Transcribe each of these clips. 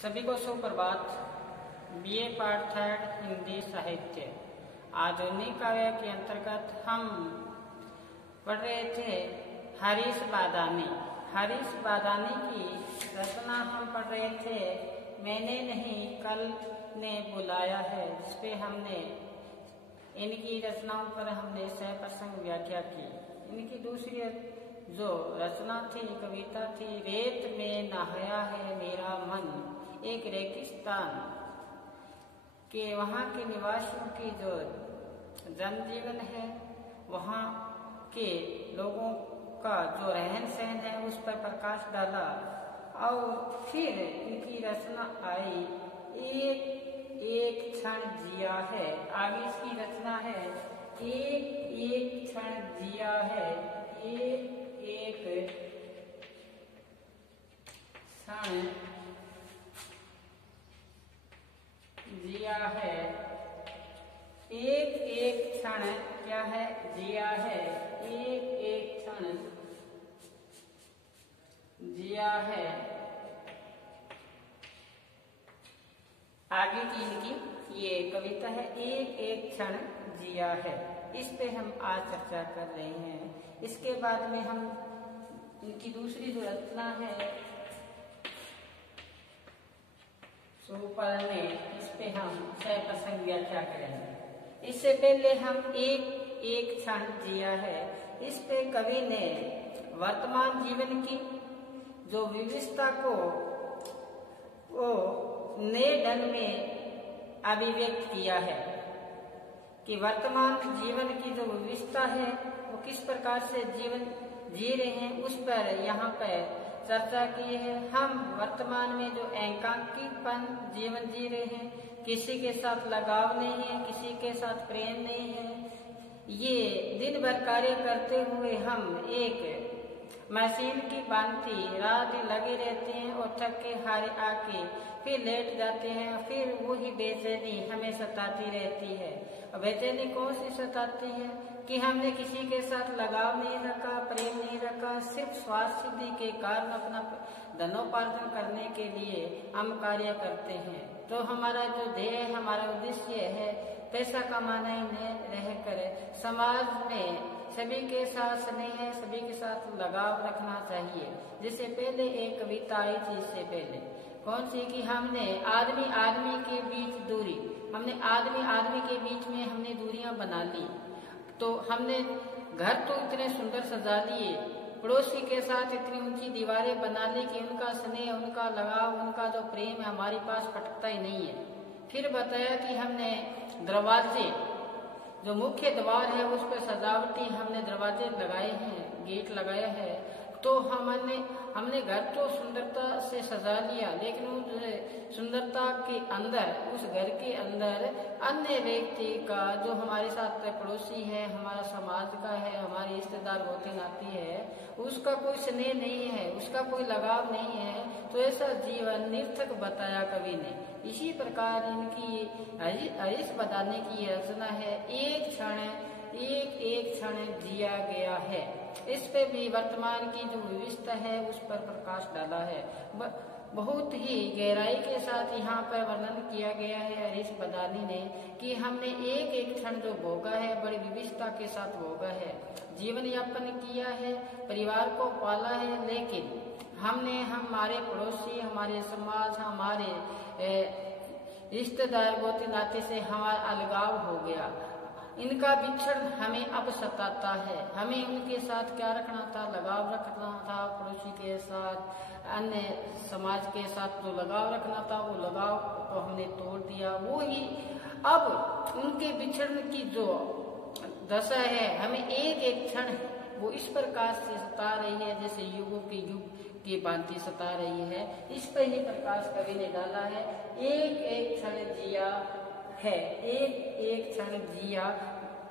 सभी को सुप्रभात। बीए पार्ट थर्ड हिंदी साहित्य आधुनिक काव्य के अंतर्गत हम पढ़ रहे थे हरीश बादामी। हरीश बादामी की रचना हम पढ़ रहे थे मैंने नहीं कल ने बुलाया है, जिसपे हमने इनकी रचनाओं पर हमने सप्रसंग व्याख्या की। इनकी दूसरी जो रचना थी, कविता थी, रेत में नहाया है मेरा मन। एक रेगिस्तान के वहाँ के निवासियों की जो जनजीवन है, वहाँ के लोगों का जो रहन सहन है, उस पर प्रकाश डाला। और फिर इनकी रचना आई एक एक क्षण जिया है। आगे इसकी रचना है एक एक क्षण जिया है, एक एक क्षण जिया है, एक एक क्षण क्या है, जिया है, एक एक क्षण जिया है। आगे की इनकी ये कविता है एक एक क्षण जिया है। इस पे हम आज चर्चा कर रहे हैं। इसके बाद में हम इनकी दूसरी जो रचना है सुपर्णे, इस पे हम सप्रसंग व्याख्या करेंगे। इससे पहले हम एक एक क्षण जिया है, इस पे कवि ने वर्तमान जीवन की जो विविधता को वो नए ढंग में अभिव्यक्त किया है कि वर्तमान जीवन की जो विविधता है वो किस प्रकार से जीवन जी रहे हैं, उस पर यहाँ पर चर्चा की है। हम वर्तमान में जो एकांकीपन जीवन जी रहे हैं, किसी के साथ लगाव नहीं है, किसी के साथ प्रेम नहीं है, ये दिन भर कार्य करते हुए हम एक मशीन की भांति रात लगे रहते हैं और थक के हारे आके फिर लेट जाते हैं। फिर वही बेचैनी हमें सताती रहती है। और बेचैनी कौन सी सताती है कि हमने किसी के साथ लगाव नहीं रखा, प्रेम नहीं रखा, सिर्फ स्वार्थ सिद्धि के कारण अपना धनोपार्जन करने के लिए हम कार्य करते हैं। तो हमारा जो ध्येय, हमारा उद्देश्य है पैसा कमाना ही नहीं रहकर समाज में सभी के साथ स्नेह, सभी के साथ लगाव रखना चाहिए। जिससे पहले एक कविता आई थी, इससे पहले कौन सी कि हमने आदमी आदमी के बीच दूरी, हमने आदमी आदमी के बीच में हमने दूरियां बना ली। तो हमने घर तो इतने सुंदर सजा लिए, पड़ोसी के साथ इतनी ऊंची दीवारें बना ली कि उनका स्नेह, उनका लगाव, उनका जो प्रेम है हमारे पास पटकता ही नहीं है। फिर बताया कि हमने दरवाजे, जो मुख्य द्वार है उस पर सजावटी हमने दरवाजे लगाए हैं, गेट लगाया है। तो हमने घर तो सुंदरता से सजा लिया, लेकिन उस सुंदरता के अंदर, उस घर के अंदर अन्य व्यक्ति का जो हमारे साथ पड़ोसी है, हमारा समाज का है, हमारे रिश्तेदार होते नाते है, उसका कोई स्नेह नहीं है, उसका कोई लगाव नहीं है। तो ऐसा जीवन निर्थक बताया कवि ने। इसी प्रकार इनकी हरीश बादामी की रचना है एक एक क्षण जिया गया है। इस पे भी वर्तमान की जो विविधता है उस पर प्रकाश डाला है। बहुत ही गहराई के साथ यहाँ पर वर्णन किया गया है हरीश बादामी ने कि हमने एक एक क्षण जो भोगा है, बड़ी विविधता के साथ भोगा है, जीवन यापन किया है, परिवार को पाला है, लेकिन हमने हमारे पड़ोसी, हमारे समाज, हमारे रिश्तेदार होते नाते से हमारा अलगाव हो गया। इनका विक्षण हमें अब सताता है। हमें उनके साथ क्या रखना था, लगाव रखना था, पड़ोसी के साथ, अन्य समाज के साथ जो लगाव रखना था वो लगाव को हमने तोड़ दिया। वो ही अब उनके विक्षण की जो दशा है, हमें एक एक क्षण वो इस प्रकार से सता रही है जैसे युगों के युग की भांति सता रही है। इस पर ही प्रकाश कवि ने डाला है एक एक क्षण जिया है, एक एक क्षण जिया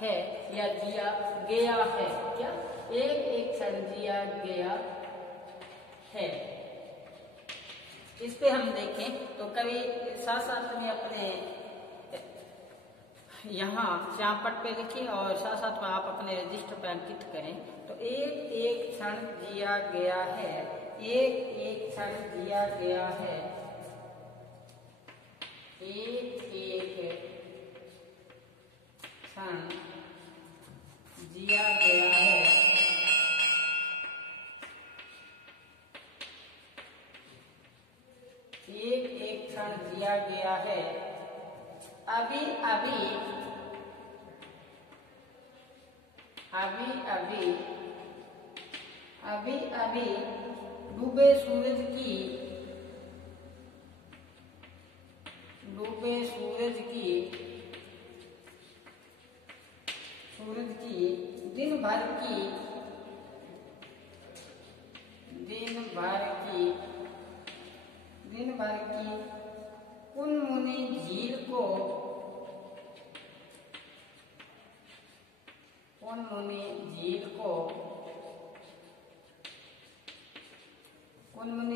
है या जिया गया है। क्या एक एक क्षण जिया गया है। इस पे हम देखें तो कवि साथ साथ में अपने यहाँ श्यामपट पे लिखिए और साथ साथ में आप अपने रजिस्टर पे अंकित करें। तो एक एक क्षण जिया गया है, एक एक क्षण जिया गया है, एक एक क्षण जिया गया है। एक एक क्षण जिया गया है। अभी अभी अभी अभी अभी अभी डूबे सूरज की दिन भर की कुनमुनी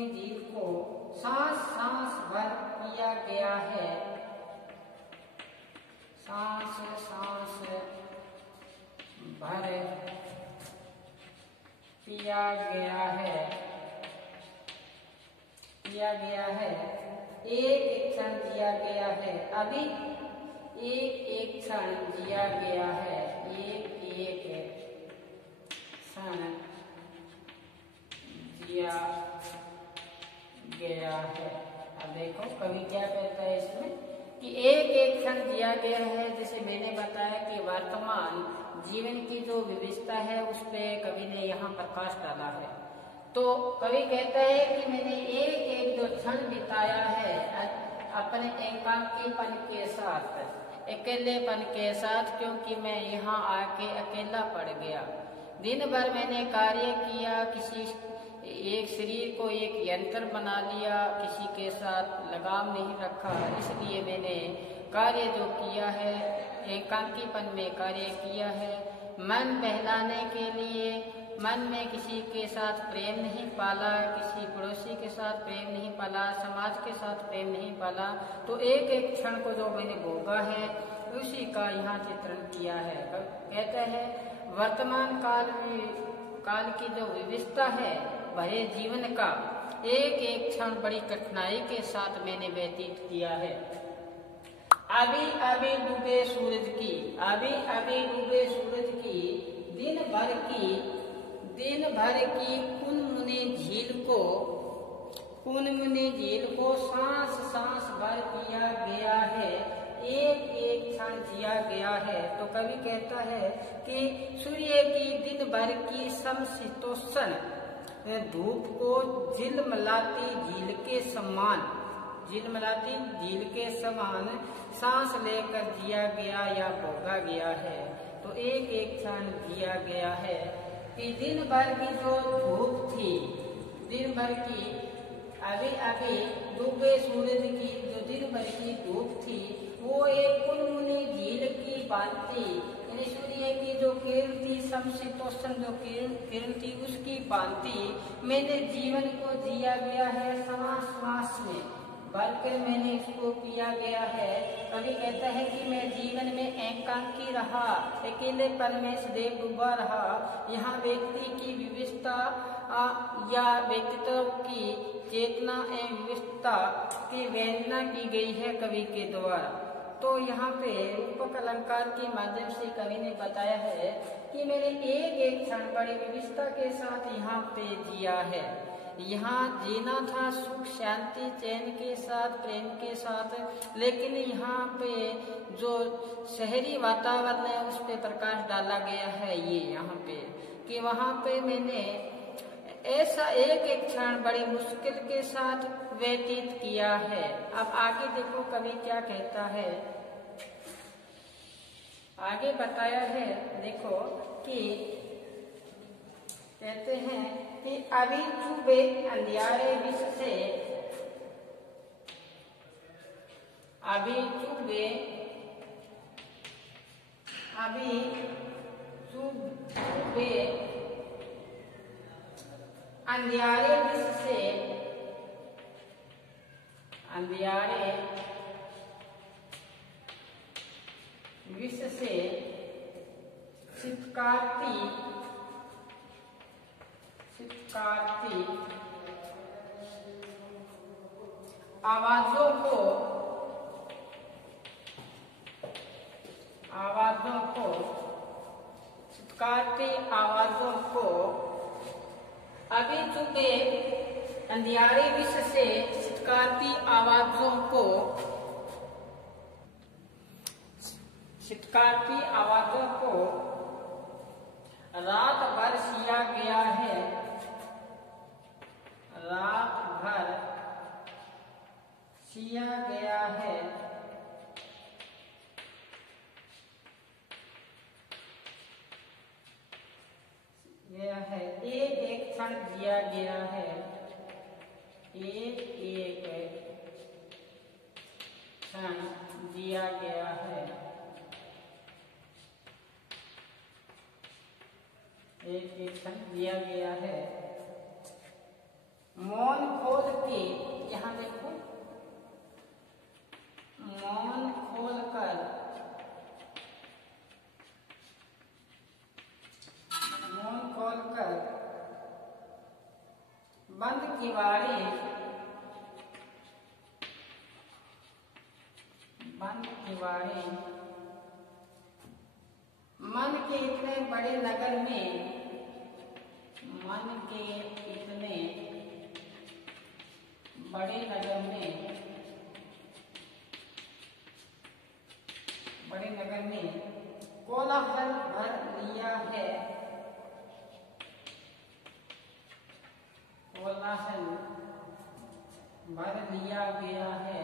झील को सांस सांस भर किया गया है। सांस सांस भर किया गया है। एक एक क्षण जिया गया है। अभी एक एक क्षण जिया गया है। एक एक क्षण जिया गया है। अब देखो कवि क्या कहता है इसमें कि एक एक क्षण जिया गया है। जैसे मैंने बताया कि वर्तमान जीवन की जो विविधता है उस पे कवि ने यहाँ प्रकाश डाला है। तो कवि कहता है कि मैंने एक एक जो क्षण बिताया है अपने एकांकीपन के साथ, अकेलेपन के साथ, क्योंकि मैं यहाँ आके अकेला पड़ गया। दिन भर मैंने कार्य किया, किसी एक शरीर को एक यंत्र बना लिया, किसी के साथ लगाव नहीं रखा, इसलिए मैंने कार्य जो किया है एकांकीपन में कार्य किया है। मन बहलाने के लिए मन में किसी के साथ प्रेम नहीं पाला, किसी पड़ोसी के साथ प्रेम नहीं पाला, समाज के साथ प्रेम नहीं पाला। तो एक एक क्षण को जो मैंने भोगा है उसी का यहाँ चित्रण किया है। कहते हैं वर्तमान काल की जो विविधता है भरे जीवन का एक एक क्षण बड़ी कठिनाई के साथ मैंने व्यतीत किया है। अभी अभी डूबे सूरज की दिन भर की कुनमुनी झील को सांस सांस भर किया गया है। एक एक क्षण जिया गया है। तो कवि कहता है कि सूर्य की दिन भर की समशीतोष्ण धूप को झिलमिलाती झील के समान सांस लेकर जिया गया या भोगा गया है। तो एक एक क्षण जिया गया है कि दिन भर की जो धूप थी, दिन भर की अभी अभी डूबे सूरज की जो दिन भर की धूप थी वो एक कुनमुनी झील की भांति, यानी सूर्य की जो किरण थी, समशीतोष्ण जो किरण थी उसकी भांति मैंने जीवन को जिया गया है। सांस सांस में भरकर मैंने इसको पिया गया है। कवि कहता है कि मैं जीवन में एकांकी रहा, अकेलेपन में सदैव डूबा रहा। यहाँ व्यक्ति की विविधता या व्यक्तित्व की चेतना एवं विविधता की वर्णना की गई है कवि के द्वारा। तो यहाँ पे रूपक अलंकार के माध्यम से कवि ने बताया है कि मैंने एक एक क्षण बड़ी विविधता के साथ यहाँ पे जिया है। यहाँ जीना था सुख शांति चैन के साथ, प्रेम के साथ, लेकिन यहाँ पे जो शहरी वातावरण है उस पे प्रकाश डाला गया है। ये यहाँ पे कि वहाँ पे मैंने ऐसा एक एक क्षण बड़ी मुश्किल के साथ व्यतीत किया है। अब आगे देखो कवि क्या कहता है, आगे बताया है देखो कि कहते हैं कि अभी चुभे अंधियारे विष से, अभी चुभे अंधियारे विष से, अंधियारे विष से चित्कारती आवाजों को आवाजों को, चित्कारती आवाजों को, अभी चुके अंधियारे विश्व से चित्कारती आवाजों को, चित्कारती आवाजों को रात भर सिया गया है, रात भर सिया गया है, एक एक क्षण जिया गया है, एक एक क्षण जिया गया है, एक एक क्षण जिया गया है। मौन खोल के, यहाँ देखो, मौन खोल कर, मौन खोल कर बंद किवाड़े, बंद किवाड़े, मन के इतने बड़े नगर में, मन के इतने बड़े नगर में, बड़े नगर में कोलाहल भर लिया है, कोलाहल भर लिया गया है,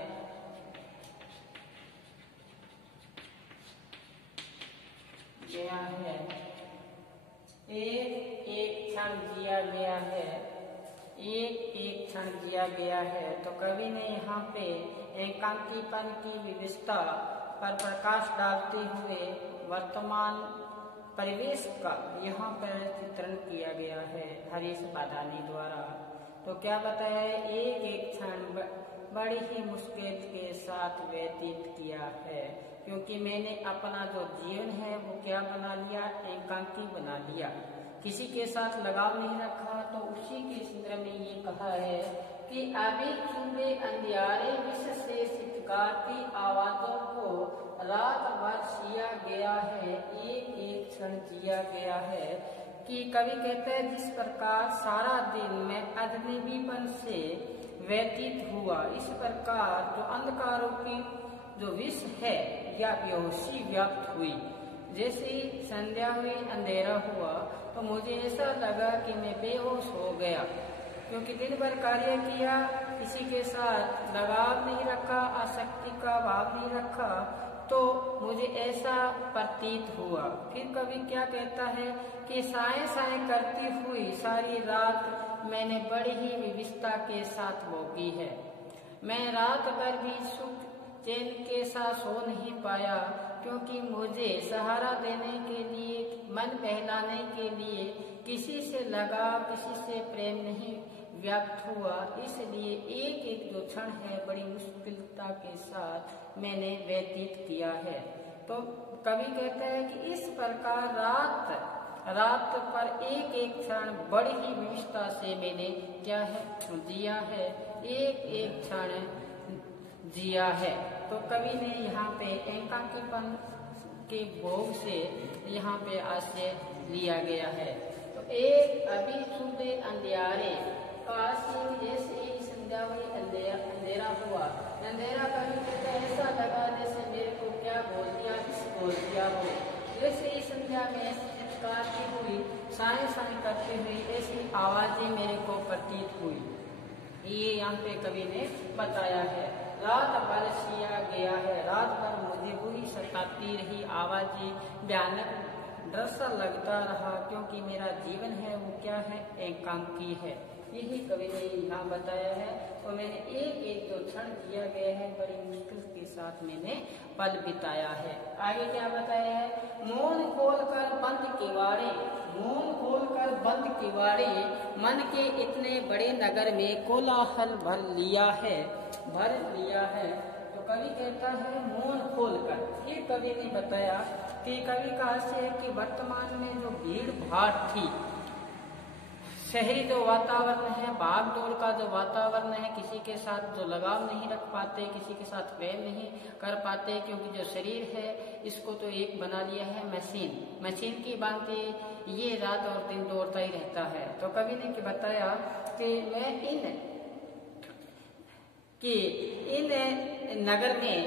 गया है, एक एक क्षण जिया गया है, एक एक क्षण जिया गया है। तो कवि ने यहाँ पे एकांकीपन की विविधता पर प्रकाश डालते हुए वर्तमान परिवेश का यहाँ पर चित्रण किया गया है हरीश बादानी द्वारा। तो क्या बताया है, एक एक क्षण बड़ी ही मुश्किल के साथ व्यतीत किया है, क्योंकि मैंने अपना जो जीवन है वो क्या बना लिया, एकांकी बना लिया, किसी के साथ लगाव नहीं रखा। तो उसी के संदर्भ में ये कहा है कि अभी चुभे अंधियारे विश्व से चित्कारती आवाजों को रात भर सिया गया है, एक एक क्षण जिया गया है। कि कवि कहते हैं जिस प्रकार सारा दिन में अग्निवीपन से व्यतीत हुआ, इस प्रकार जो अंधकारों की जो विष है या बेहोशी व्याप्त हुई। जैसे ही संध्या हुई, अंधेरा हुआ, तो मुझे ऐसा लगा कि मैं बेहोश हो गया, क्योंकि दिन भर कार्य किया, किसी के साथ लगाव नहीं रखा, आसक्ति का भाव नहीं रखा, तो मुझे ऐसा प्रतीत हुआ। फिर कवि क्या कहता है कि साए साए करती हुई सारी रात मैंने बड़ी ही विविधता के साथ भोगी है। मैं रात भर भी सुख चैन के साथ सो नहीं पाया, क्योंकि मुझे सहारा देने के लिए, मन बहलाने के लिए किसी से लगाव, किसी से प्रेम नहीं व्याप्त हुआ। इसलिए एक एक जो क्षण है बड़ी मुश्किलता के साथ मैंने व्यतीत किया है। तो कवि कहता है कि इस प्रकार रात पर एक एक क्षण बड़ी ही विविधता से मैंने क्या है, जिया है, एक एक क्षण जिया है। तो कवि ने यहाँ पे एकांकीपन के भोग से यहाँ पे आश्रय लिया गया है। तो एक अभी छूटे अंधियारे काशी, जैसे ही संध्या हुई, अंधेरा हुआ, अंधेरा कवि कहता ऐसा लगा जैसे मेरे को क्या बोल दिया, किस बोल दिया हो। जैसे ही संध्या में चित्कार की हुई, साए साए करते हुए ऐसी आवाजें मेरे को प्रतीत हुई। ये यहाँ पे कवि ने बताया है। रात भर सिया गया है, रात भर मुझे वही सताती रही आवाजें, भयानक डर सा लगता रहा, क्योंकि मेरा जीवन है वो क्या है, एकांकी है। यही कवि ने यहाँ बताया है। तो मैंने एक एक जो क्षण जिया गया है बड़ी मुश्किल के साथ मैंने पल बिताया है। आगे क्या बताया है, मौन खोलकर बंद किवाड़े, मौन खोलकर बंद किवाड़े, मन के इतने बड़े नगर में कोलाहल भर लिया है। तो कवि कहता है मौन खोलकर। फिर कवि ने बताया कि कवि का आशय है कि वर्तमान में जो भीड़ भाड़ थी, शहरी जो वातावरण है, भाग दौड़ का जो वातावरण है, किसी के साथ जो लगाव नहीं रख पाते, किसी के साथ प्रेम नहीं कर पाते, क्योंकि जो शरीर है इसको तो एक बना लिया है मशीन की भांति ये रात और दिन दौड़ता ही रहता है। तो कवि ने बताया कि मैं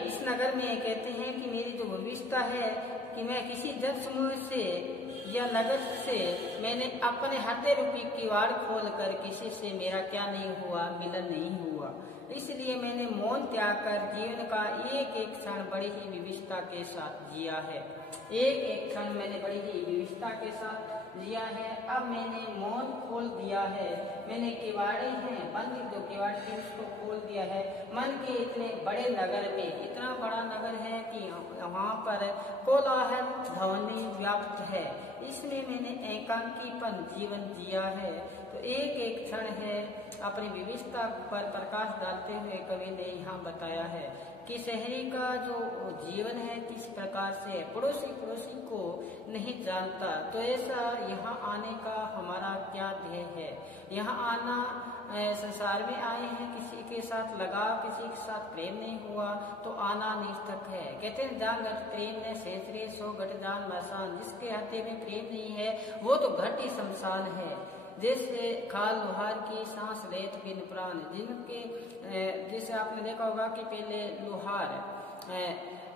इस नगर में कहते हैं कि मेरी जो भविष्यता है कि मैं किसी जन समूह से या नगर से मैंने अपने हत्थे रूपी किवाड़ खोल कर किसी से मेरा क्या नहीं हुआ, मिलन नहीं हुआ। इसलिए मैंने मौन त्याग कर जीवन का एक एक क्षण बड़ी ही विविधता के साथ जिया है। एक एक क्षण मैंने बड़ी ही विविधता के साथ जिया है। अब मैंने मौन खोल दिया है, मैंने किवाड़े हैं बंद जो किवाड़ थी उसको खोल दिया है। मन के इतने बड़े नगर में, इतना बड़ा नगर है कि वहाँ पर कोलाहल ध्वनि व्याप्त है, इसमें मैंने एकांकीपन जीवन जिया है। तो एक एक क्षण है अपनी विविधता पर प्रकाश डालते हुए कवि ने यहाँ बताया है कि शहरी का जो जीवन है किस प्रकार से पड़ोसी को नहीं जानता। तो ऐसा यहाँ आने का हमारा क्या ध्येय है? यहाँ आना संसार में आए हैं, किसी के साथ लगाव, किसी के साथ प्रेम नहीं हुआ तो आना निर्थक है। कहते हैं जान घट प्रेम ने सेतरे सो घट जान मसान, जिसके हाथे में प्रेम नहीं है वो तो घट ही शमशान है। जैसे खाल लोहार की सांस रेत बिन प्राण, जैसे आपने देखा होगा कि पहले लोहार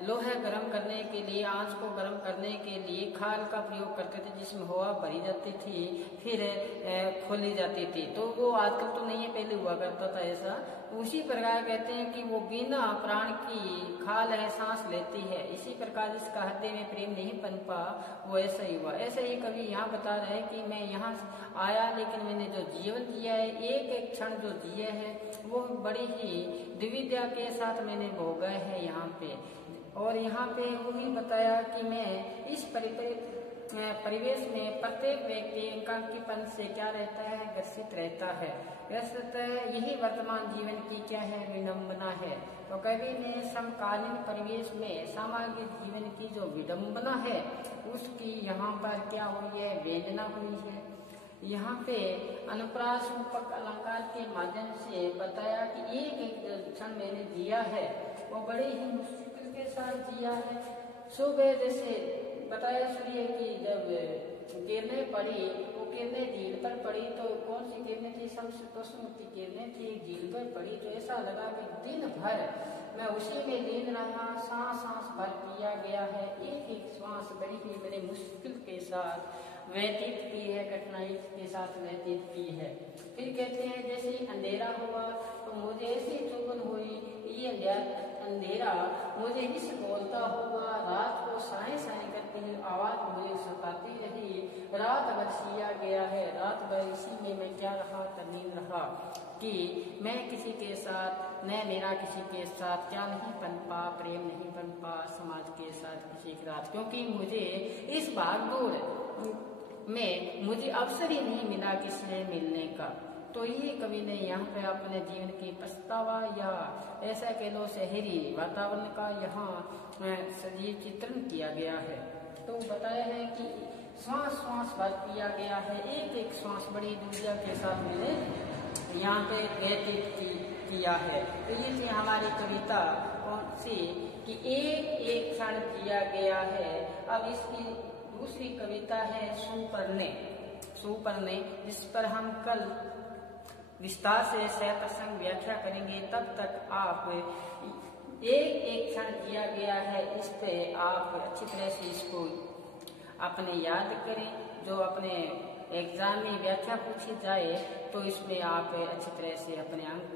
लोहा गर्म करने के लिए, आंच को गर्म करने के लिए खाल का प्रयोग करते थे जिसमें हवा भरी जाती थी फिर खोली जाती थी। तो वो आजकल तो नहीं है, पहले हुआ करता था ऐसा। उसी प्रकार कहते हैं कि वो बिना प्राण की खाल है सांस लेती है। इसी प्रकार जिसका हृदय में प्रेम नहीं पनपा वो ऐसा ही हुआ। ऐसा ही कभी यहाँ बता रहे हैं कि मैं यहाँ आया लेकिन मैंने जो जीवन जिया है, एक एक क्षण जो जिया है वो बड़ी ही द्विविधा के साथ मैंने भोगा है यहाँ पे। और यहाँ पे वो भी बताया कि मैं इस परिवेश में प्रत्येक व्यक्ति एकांकीपन से क्या रहता है, ग्रसित रहता है। यही वर्तमान जीवन की क्या है, विडम्बना है। तो कवि ने समकालीन परिवेश में सामाजिक जीवन की जो विडम्बना है उसकी यहाँ पर क्या हुई है, वेदना हुई है। यहाँ पे अनुप्रास रूपक अलंकार के माध्यम से बताया कि एक एक क्षण मैंने जिया है वो बड़े ही मुश्किल के साथ जिया है। सुबह जैसे बताया सूर्य की जब किरणें पड़ी, वो किरणें झील पर पड़ी तो कौन सी किरणें थी, समशीतोष्ण की किरणें थी, झील पर पड़ी तो ऐसा लगा कि दिन भर मैं उसी में लीन रहा, सांस भर किया गया है। एक एक श्वास बड़ी ही बड़े मुश्किल के साथ व्यतीत की है, कठिनाई के साथ व्यतीत की है। फिर कहते हैं जैसे अंधेरा हुआ तो मुझे ऐसी चुभन हुई, ये अंधेरा मुझे इस बोलता हुआ, रात को साए करती हुई आवाज मुझे सताती रही। रात भर सिया गया है, रात भर इसी में मैं क्या रहा, तल्लीन रहा कि मैं किसी के साथ न मेरा किसी के साथ क्या नहीं पनपा, प्रेम नहीं पनपा समाज के साथ किसी के साथ, क्योंकि मुझे इस भागदौड़ में मुझे अवसर ही नहीं मिला किसी से मिलने का। तो ये कवि ने यहाँ पे अपने जीवन की पछतावा या ऐसा कह लो शहरी वातावरण का यहाँ सजीव चित्रण किया गया है। तो बताया है कि श्वास भर किया गया है, एक एक श्वास बड़ी दुर्जा के साथ मैंने यहाँ पे व्यतीत किया है। तो ये थी हमारी कविता कौन सी कि एक एक क्षण किया गया है। अब इसकी दूसरी कविता है सुपर्णे, जिस पर हम कल विस्तार से सप्रसंग व्याख्या करेंगे। तब तक आप एक एक क्षण किया गया है, इस पे आप अच्छी तरह से इसको अपने याद करें। जो अपने एग्जाम में व्याख्या पूछी जाए तो इसमें आप अच्छी तरह से अपने अंक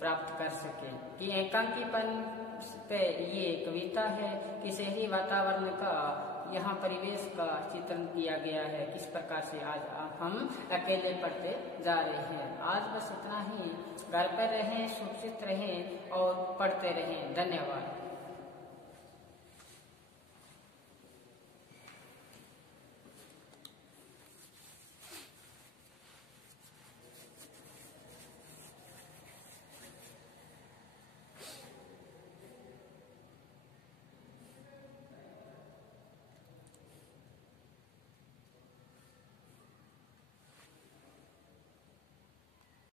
प्राप्त कर सकें। कि एकांकीपन पे ये कविता है कि शहरी वातावरण का यहाँ परिवेश का चित्रण किया गया है, किस प्रकार से आज हम अकेले पढ़ते जा रहे हैं। आज बस इतना ही। घर पर रहें, सुरक्षित रहें और पढ़ते रहें। धन्यवाद।